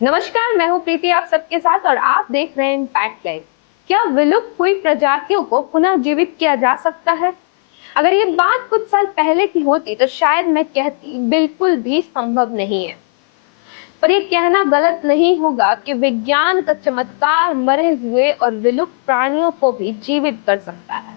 नमस्कार, मैं हूँ प्रीति आप सबके साथ और आप देख रहे हैं इम्पैक्ट लाइव। क्या विलुप्त हुई प्रजातियों को पुनः जीवित किया जा सकता है? अगर ये बात कुछ साल पहले की होती तो शायद मैं कहती बिल्कुल भी संभव नहीं है। पर ये कहना गलत नहीं होगा कि विज्ञान का चमत्कार मरे हुए और विलुप्त प्राणियों को भी जीवित कर सकता है।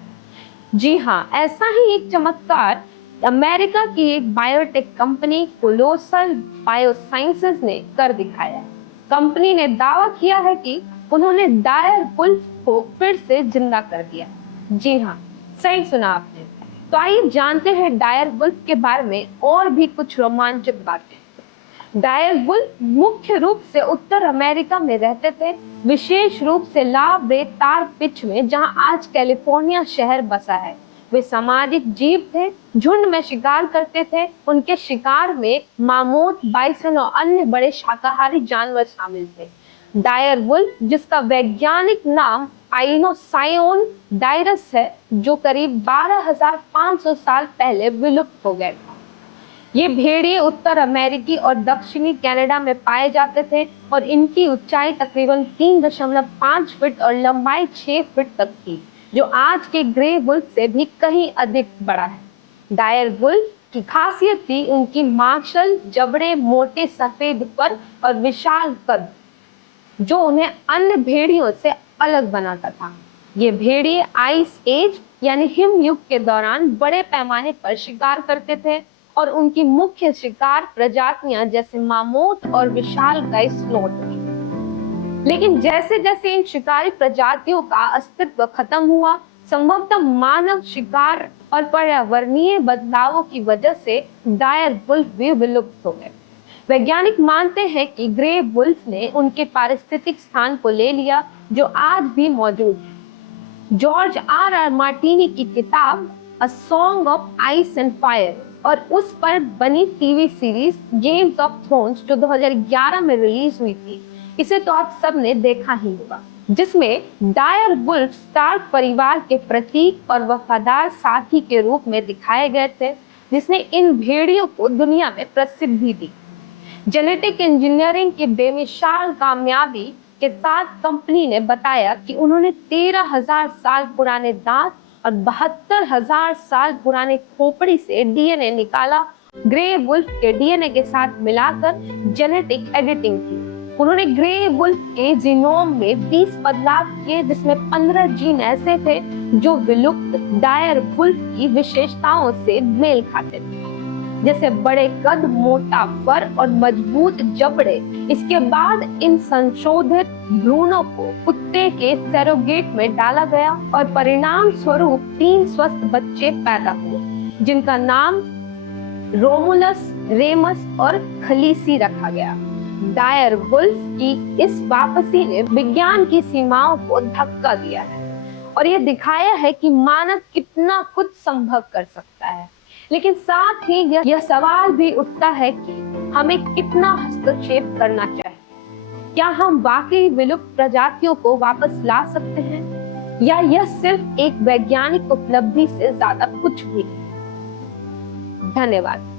जी हाँ, ऐसा ही एक चमत्कार अमेरिका की एक बायोटेक कंपनी कोलोसल बायोसाइंसेस ने कर दिखाया है। कंपनी ने दावा किया है कि उन्होंने डायर वुल्फ को फिर से जिंदा कर दिया। जी हाँ, सही सुना आपने। तो आइए जानते हैं डायर वुल्फ के बारे में और भी कुछ रोमांचक बातें। डायर वुल्फ मुख्य रूप से उत्तर अमेरिका में रहते थे, विशेष रूप से ला ब्रेतार पिच में, जहां आज कैलिफोर्निया शहर बसा है। वे सामाजिक जीव थे, झुंड में शिकार करते थे। उनके शिकार में मामोथ, बाइसन और अन्य बड़े शाकाहारी जानवर शामिल थे। डायर वुल्फ, जिसका वैज्ञानिक नाम आइनोसायन डायरस है, जो करीब 12,500 साल पहले विलुप्त हो गए। ये भेड़िए उत्तर अमेरिकी और दक्षिणी कनाडा में पाए जाते थे और इनकी ऊंचाई तकरीबन 3.5 फीट और लंबाई 6 फीट तक थी, जो आज के ग्रे वुल्फ से भी कहीं अधिक बड़ा है। डायर वुल्फ की खासियत थी उनकी मांसल जबड़े, मोटे सफेद फर और विशाल कद, जो उन्हें अन्य भेड़ियों से अलग बनाता था। ये भेड़िए आइस एज यानी हिम युग के दौरान बड़े पैमाने पर शिकार करते थे और उनकी मुख्य शिकार प्रजातियां जैसे मामोथ और विशालकाय स्लोथ थी। लेकिन जैसे जैसे इन शिकारी प्रजातियों का अस्तित्व खत्म हुआ, संभवतः मानव शिकार और पर्यावरणीय बदलावों की वजह से डायर वुल्फ भी विलुप्त हो गए। वैज्ञानिक मानते हैं कि ग्रे वुल्फ ने उनके पारिस्थितिक स्थान को ले लिया, जो आज भी मौजूद है। जॉर्ज आर मार्टिनी की किताब a song of ice and fire और उस पर बनी TV series games of thrones, जो 2011 में रिलीज हुई थी, इसे तो आप सब ने देखा ही होगा, जिसमें डायर वुल्फ स्टार्क परिवार के प्रतीक और वफादार साथी के रूप में दिखाए गए थे, जिसने इन भेड़ियों को दुनिया में प्रसिद्धि दी। जेनेटिक इंजीनियरिंग की बेमिसाल कामयाबी के साथ कंपनी ने बताया कि उन्होंने 13,000 साल पुराने दांत और 72,000 साल पुराने खोपड़ी से डीएनए निकाला। ग्रे वुल्फ के डीएनए के साथ मिलाकर जेनेटिक एडिटिंग की। उन्होंने ग्रे वुल्फ के जीनोम में 20 बदलाव किए, जिसमें 15 जीन ऐसे थे जो विलुप्त डायर वुल्फ की विशेषताओं से मेल खाते थे, जैसे बड़े कद, मोटा फर और मजबूत जबड़े। इसके बाद इन संशोधित भ्रूणों को कुत्ते के सरोगेट में डाला गया और परिणाम स्वरूप 3 स्वस्थ बच्चे पैदा हुए, जिनका नाम रोमुलस, रेमस और खलीसी रखा गया। डायर वुल्फ की इस वापसी ने विज्ञान की सीमाओं को धक्का दिया है और यह दिखाया है कि मानव कितना कुछ संभव कर सकता है। लेकिन साथ ही यह सवाल भी उठता है कि हमें कितना हस्तक्षेप करना चाहिए। क्या हम वाकई विलुप्त प्रजातियों को वापस ला सकते हैं, या यह सिर्फ एक वैज्ञानिक उपलब्धि से ज्यादा कुछ भी? धन्यवाद।